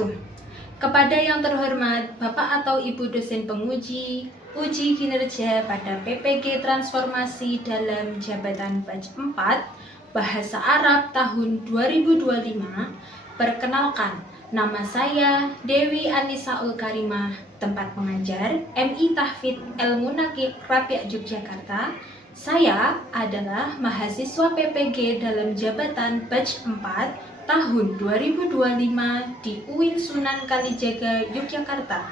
wabarakatuh. Kepada yang terhormat Bapak atau Ibu dosen penguji uji kinerja pada PPG Transformasi dalam Jabatan Batch 4 Bahasa Arab tahun 2025, perkenalkan, nama saya Dewi Anisaul Karimah, tempat mengajar MI Tahfidz Elmunaqi Krapyak Yogyakarta. Saya adalah mahasiswa PPG dalam Jabatan Batch 4 tahun 2025 di UIN Sunan Kalijaga, Yogyakarta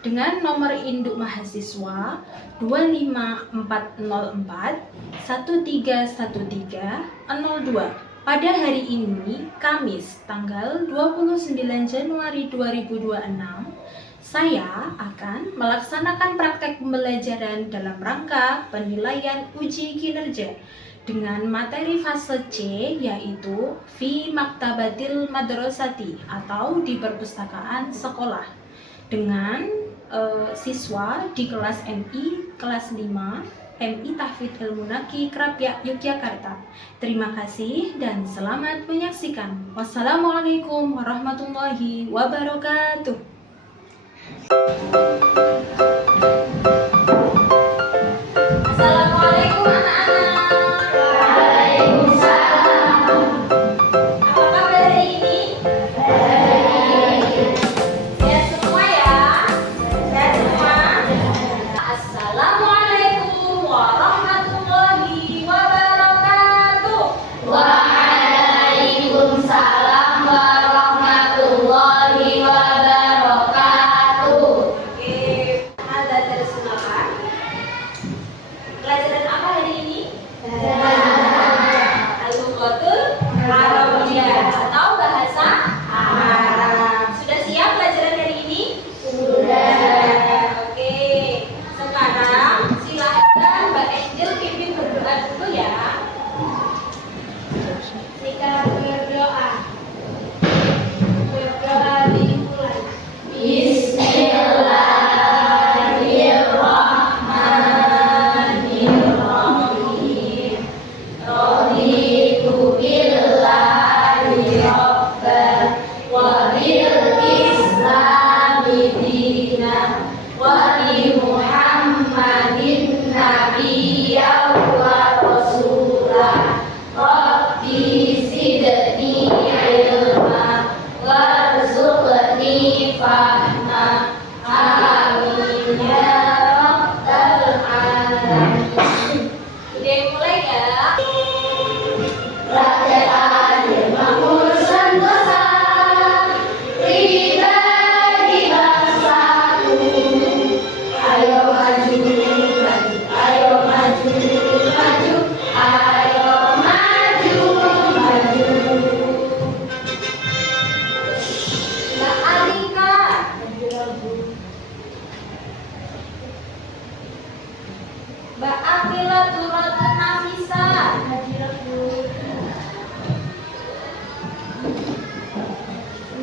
dengan nomor induk mahasiswa 25404131302. Pada hari ini, Kamis, tanggal 29 Januari 2026, saya akan melaksanakan praktek pembelajaran dalam rangka penilaian uji kinerja dengan materi fase C, yaitu Fi Maktabatil Madrasati atau di perpustakaan sekolah, dengan siswa di kelas MI kelas 5 MI Tahfidz Elmunaqi Krapyak Yogyakarta. Terima kasih dan selamat menyaksikan. Wassalamualaikum warahmatullahi wabarakatuh. Assalamualaikum anak-anak.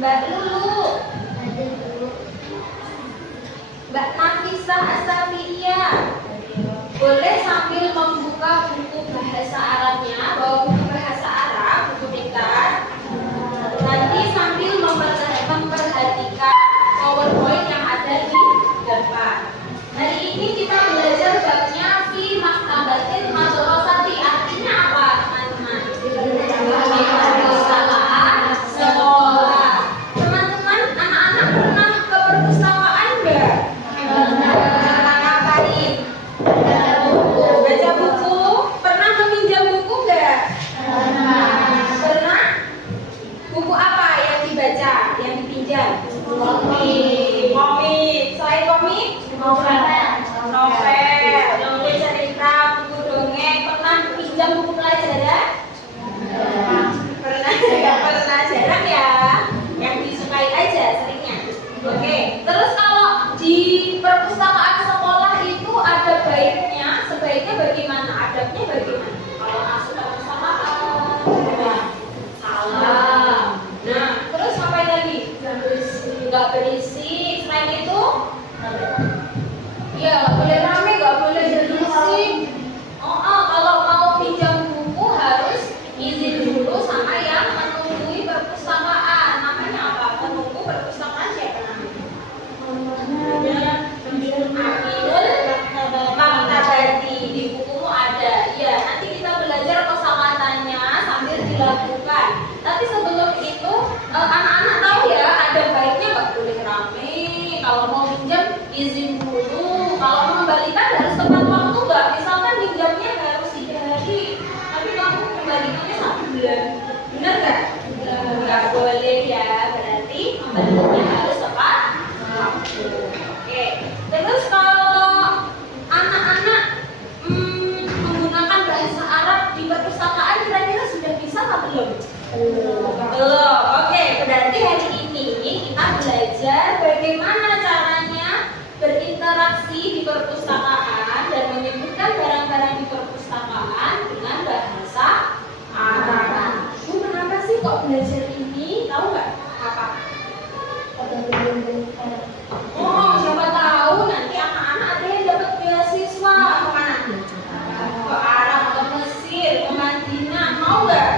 Mbak Lulu, Mbak Nafisa Asafiya. Boleh sambil membuka buku bahasa Arabnya, bawa buku bahasa Arab, buku pintar. Nanti sambil memperhatikan PowerPoint yang ada di depan. Hari ini kita belajar babnya Fi Maktabatil Madrasati. Artinya apa, teman-teman? Perpustakaan sekolah. Teman-teman, anak-anak pernah ke perpustakaan enggak? Ngapain? Baca buku. Pernah meminjam buku enggak? Pernah? Buku apa yang dibaca, yang dipinjam? Komik. Selain komik? Novel, cerita, buku dongeng. Pernah pinjam buku pelajaran? Pernah, jarang ya. Yang disukai aja seringnya. Oke. Terus kalau di perpustakaan sekolah itu ada baiknya, sebaiknya bagaimana? Adabnya bagaimana? Kalau masuk ke perpustakaan, salam. Nah, terus ngapain lagi? Nggak berisik. Selain itu, ya nggak boleh rame, nggak boleh berisik. Kalau mau pinjam buku harus izin dulu sama yang menunggui perpustakaan. Namanya apa? Menunggu perpustakaan. perpustakaan dan menyebutkan barang-barang di perpustakaan dengan bahasa Arab. Bu, kenapa sih kok belajar ini? Tahu nggak? Apa? Oh, siapa tahu nanti anak-anak ada yang dapat beasiswa kemana? Ke Arab, ke Mesir, ke Madinah. Mau nggak?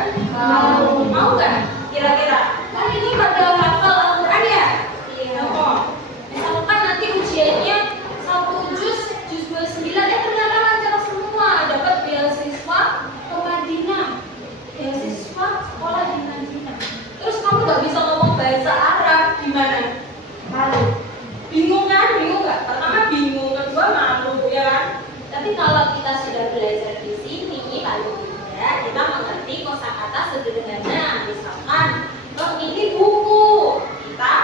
Mau nggak? Kira-kira? Kan ini pada hafal Al-Quran ya? Iya. Oh, misalkan nanti ujiannya 1 juz 29, ternyata lancar semua, dapat beasiswa ke Madinah, beasiswa sekolah di Madinah. Terus kamu nggak bisa ngomong bahasa Arab, gimana? Malu. Bingung kan? Bingung nggak? Pertama bingung, kedua malu, ya kan? Tapi kalau kita sudah belajar di sini, paling tidak kita mengerti kosakata sederhana. Misalkan, oh ini buku, kita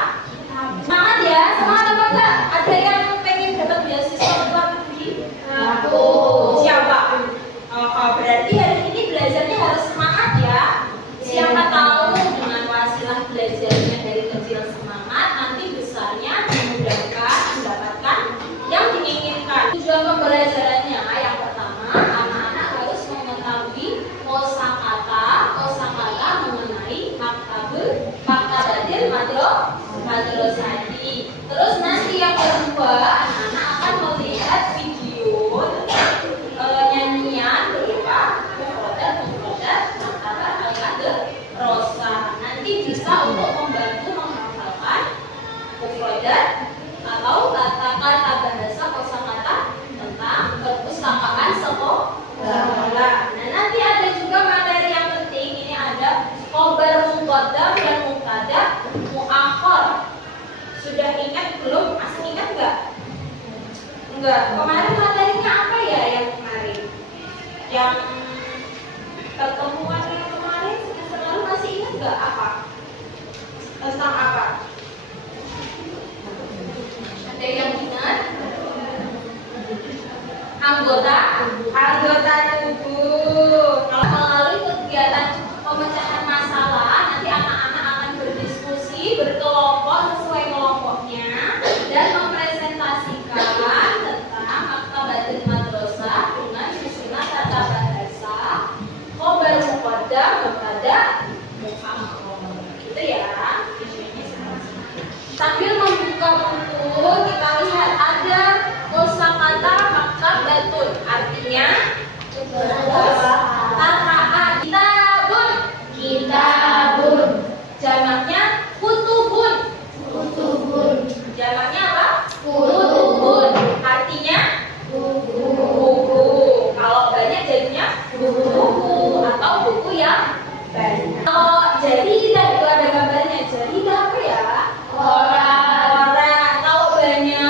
semangat ya, semangat apa enggak? Ada yang pengen dapat beasiswa luar negeri? Aku. Siapa? Oh, berarti hari ini belajarnya harus semangat ya. Siapa tahu dengan wasilah belajarnya dari kecil semangat, nanti besarnya dimudahkan mendapatkan yang diinginkan. Tujuan pembelajarannya yang pertama, anak-anak harus mengetahui kosakata mengenai maktabatil madrasati. Terus nanti yang kedua, anak-anak akan melihat video nyanyian berupa mufradat maktabah al-madrasah. Nanti bisa untuk membantu menghafalkan mufradat atau kata-kata bahasa kosakata tentang perpustakaan sekolah. Nah, nanti ada juga materi yang penting. Ini ada khobar muqaddam dan mubtada muakhar. Sudah ingat belum? Masih ingat nggak? Enggak. Kemarin materinya apa ya yang kemarin? Yang pertemuan yang kemarin semester lalu masih ingat nggak apa? Tentang apa? Ada yang ingat? Anggota tubuh. Kalau melalui kegiatan pemecahan masalah, nanti anak-anak akan berdiskusi berkelompok sesuai kelompoknya dan mempresentasikan tentang maktabatul madrasah dengan susunan tata bahasa, khobar muqaddam, mubtada muakhar. Gitu ya. Sambil membuka buku, kita lihat ada kosakata maktabatun, artinya tataan. Kitabun, jamaknya kutubun. Jamaknya apa? Kutubun, artinya buku. Kalau banyak jadinya buku atau buku yang banyak. Kalau jaridah itu ada gambarnya. Jaridah apa ya? Orang. Kalau banyak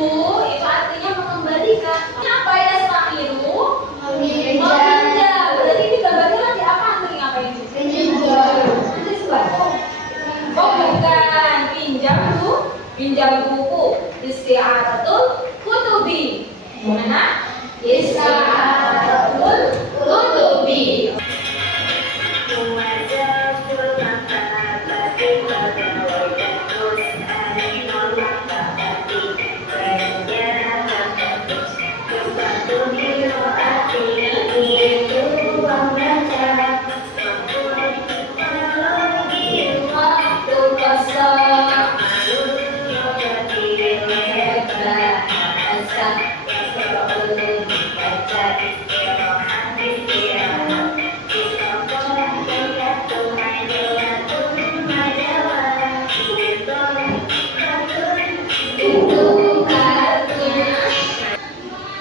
itu artinya mengembalikan. Ini apa ya Sa'iru? Meminjam. Berarti ini gambarnya lagi apa? Lagi ngapain sih? Nanti sebelah. Oh bukan, pinjam buku. Isti'aratul kutubi. Mana? Isti'aratul kutubi.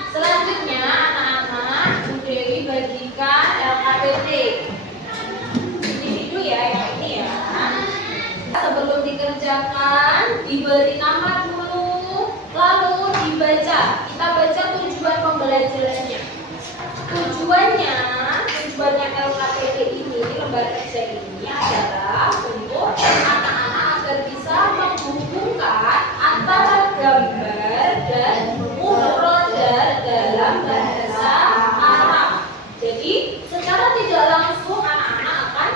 Selanjutnya anak-anak, Bu Dewi bagikan LKPD individu ya, yang ini ya. Sebelum dikerjakan diberi nama dulu, lalu dibaca. Kita baca tujuan pembelajarannya. Tujuannya LKPD ini, lembar kerja ini adalah untuk anak-anak agar bisa menghubungkan antara gambar dan mufradat dalam bahasa Arab. Jadi secara tidak langsung anak-anak akan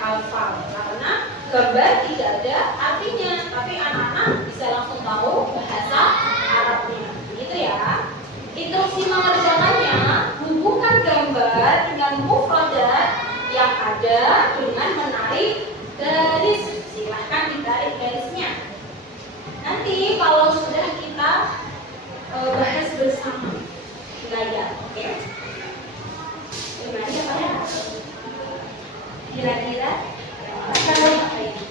hafal karena gambar tidak ada artinya, tapi anak-anak bisa langsung tahu bahasa Arabnya. Gitu ya. Instruksi mengerjakannya, hubungkan gambar dengan mufradat yang ada dengan menarik garis. Silahkan ditarik garisnya. Nanti kalau sudah kita bahas bersama di layar, oke? Gimana ya? Kira-kira apa ini?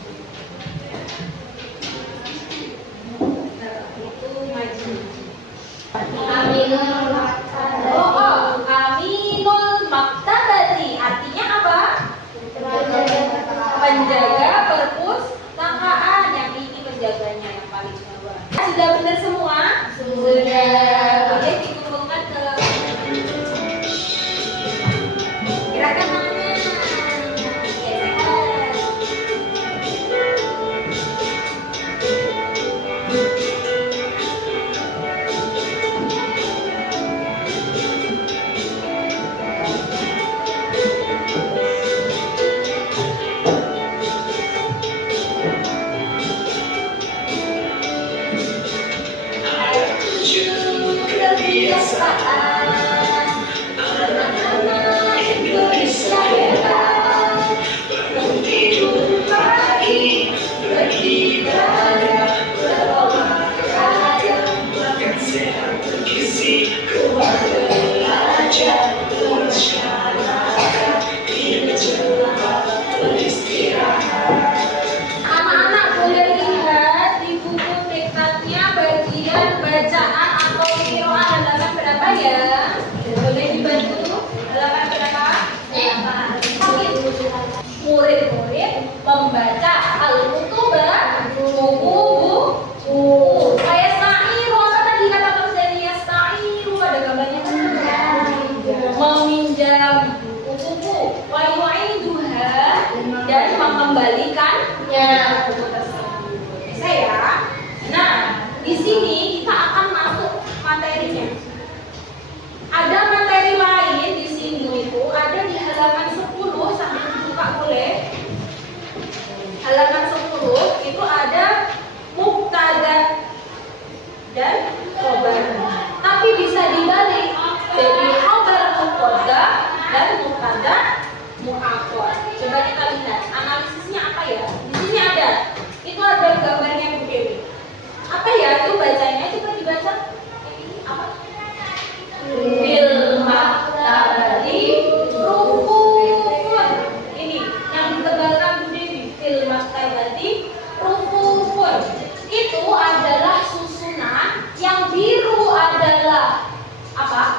Itu maju. Aminul maktabati artinya apa? Penjaga perpustakaan. Yang ini penjaganya yang paling bawah. Sudah benar semua? Sudah. Oke, dikumpulkan ke gerakan tangannya. Anak-anak boleh lihat di buku tekadnya bagian bacaan atau qiraah halaman berapa ya? Boleh dibantu halaman berapa? Murid-murid membaca al-kutubah, buku-buku. Kayak Sa'iru, apa tadi kata Mas Dani? Sa'iru ada gambarnya meminjam buku-buku, wa yu'iduha dan mengembalikannya buku tersebut. Bisa ya? Nah, di sini kita akan masuk materinya. Ada materi lain di sini itu ada di halaman 10, sambil dibuka boleh. Halaman 10 itu ada mubtada dan khobar. Tapi bisa dibalik jadi khobar muqaddam dan mubtada muakhar. Coba kita lihat analisisnya apa ya? Di sini ada. Itu ada gambarnya Bu Dewi. Apa ya itu bacanya? Coba dibaca. Ini apa? Fil maktabati rufufun. Ini yang ditebalkan Bu Dewi. Fil maktabati rufufun. Itu adalah susunan, yang biru adalah apa?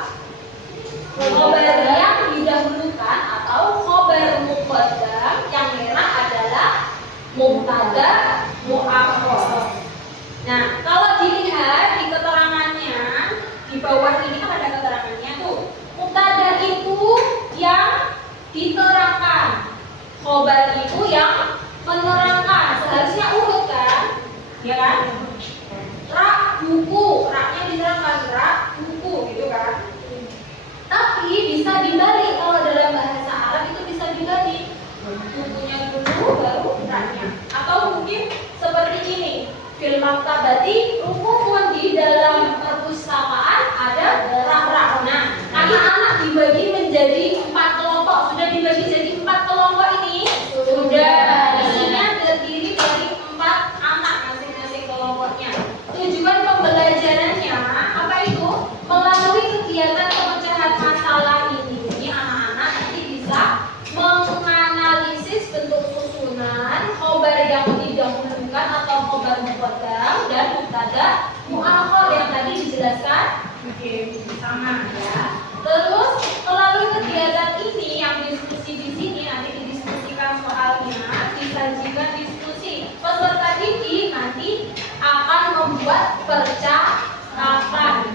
mubtada, muakhar yang tadi dijelaskan. Oke, sama ya. Terus melalui kegiatan ini yang diskusi di sini nanti didiskusikan soalnya, disajikan diskusi. Peserta didik nanti akan membuat percakapan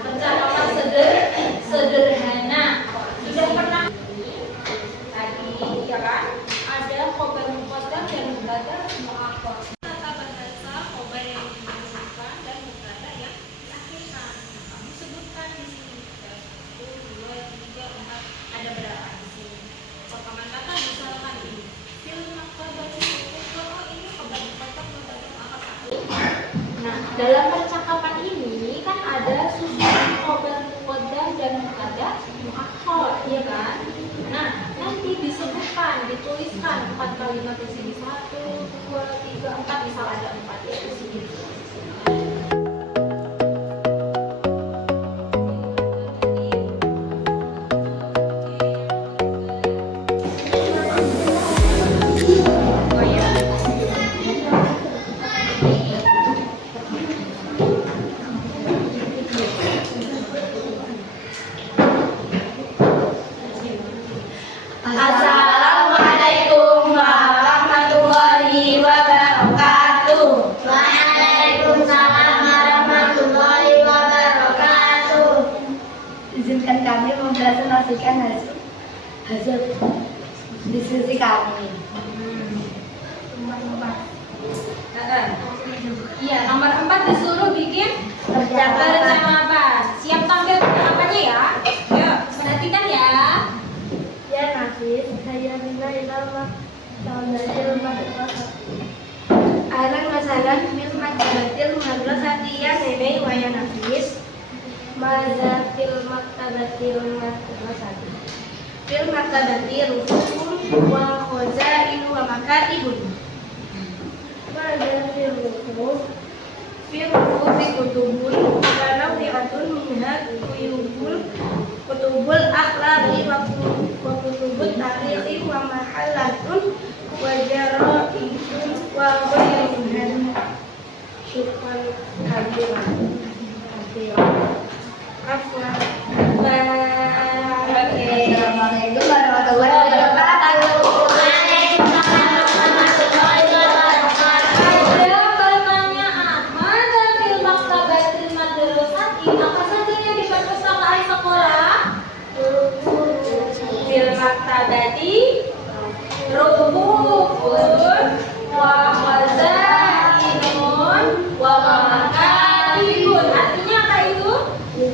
sederhana. Sudah pernah tadi ya kan? Ada khobar muqaddam dan mubtada muakhar. Tata bahasa khobar yang didahulukan dan mubtada yang diakhirkan. Kamu sebutkan di sini. 1, 2, 3, 4. Ada berapa di sini? Potongan kata misalkan ini. Fil maktabati oh ini khobar muqaddam mubtada muakhar. Nah, dalam percakapan ini kan ada susunan khobar muqaddam dan mubtada muakhar, ya kan? Nah, nanti disebutkan, dituliskan 4 kalimat di sini. 1, 2, 3, 4, misal ada 4 ya di sini. Assalamualaikum warahmatullahi wabarakatuh. Waalaikumsalam warahmatullahi wabarakatuh. Izinkan kami mempresentasikan hasil diskusi kami. Iya, nomor 4 disuruh bikin percakapan. Siap tampil percakapannya ya? Yuk, perhatikan ya. Ya Nafis, saya minta ilmu tahun Ahlan masalan fil maktabatil madrasati ya Nenek wa ya Nafis. Maza fil maktabatil madrasati. Fil maktabati rufum wa khaza'in wa makatibun. Maza fil rufum fil rufufi kutubun wa naw'i'atun minha kutubul akhlaqi wa kutubut tarikhi wa mahallatun wa jara'idun wa ghairuhum. Syukran hadiran. Assalamualaikum warahmatullahi wabarakatuh. Ada pertanyaan, mana fil maktabatil madrasati? Apa saja yang di perpustakaan sekolah? Fil maktabati rufufun wa khaza'inun wa makatibun. Artinya apa itu? Di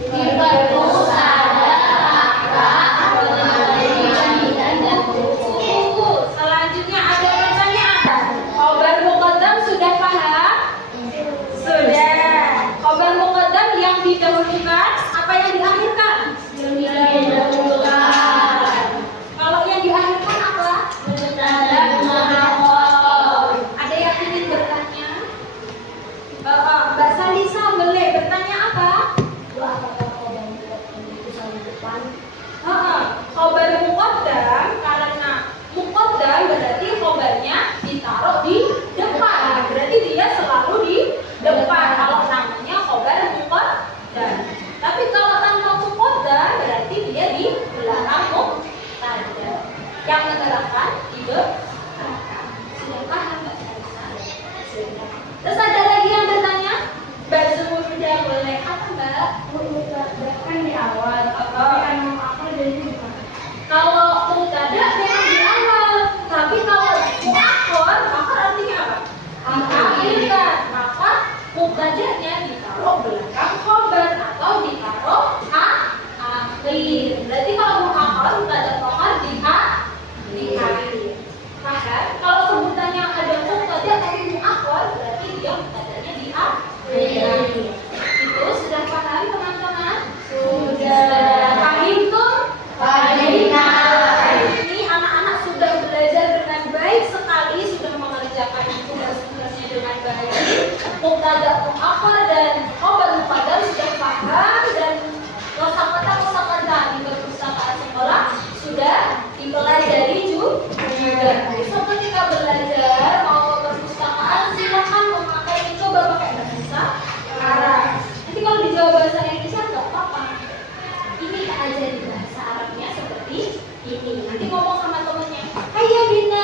selanjutnya ada pertanyaan. Khobar muqaddam sudah paham? Sudah. Khobar muqaddam yang didahulukan, apa yang diakhirkan? Kalau yang diakhirkan apa? Ada yang ingin bertanya? Mbak Salisa boleh bertanya apa? Khobar muqaddam, karena muqaddam berarti khobarnya ditaruh di depan. Berarti dia selalu di depan kalau namanya khobar muqaddam. Tapi kalau tanpa muqaddam berarti dia di belakang muqaddam. Yang menerangkan di belakang. Sudah paham Mbak Salisa? Sudah. Terus ada lagi yang bertanya? Mbak Zumurudah boleh apa Mbak? Kan di awal, apa dari Kalau mubtada memang di awal, tapi kalau muakhar, maka artinya apa? Diakhirkan, maka mubtadanya ditaruh belakang khobar atau ditaruh akhir. Berarti kalau muakhar, mubtada muakhar di akhir. Paham? Kalau sebutannya ada mubtada tapi muakhar, berarti dia mubtadanya di akhir. Itu sudah paham teman-teman? Sudah. bahasa Indonesia nggak apa-apa. Ini tak ajarin bahasa Arabnya seperti ini. Nanti ngomong sama temennya, Hayya bina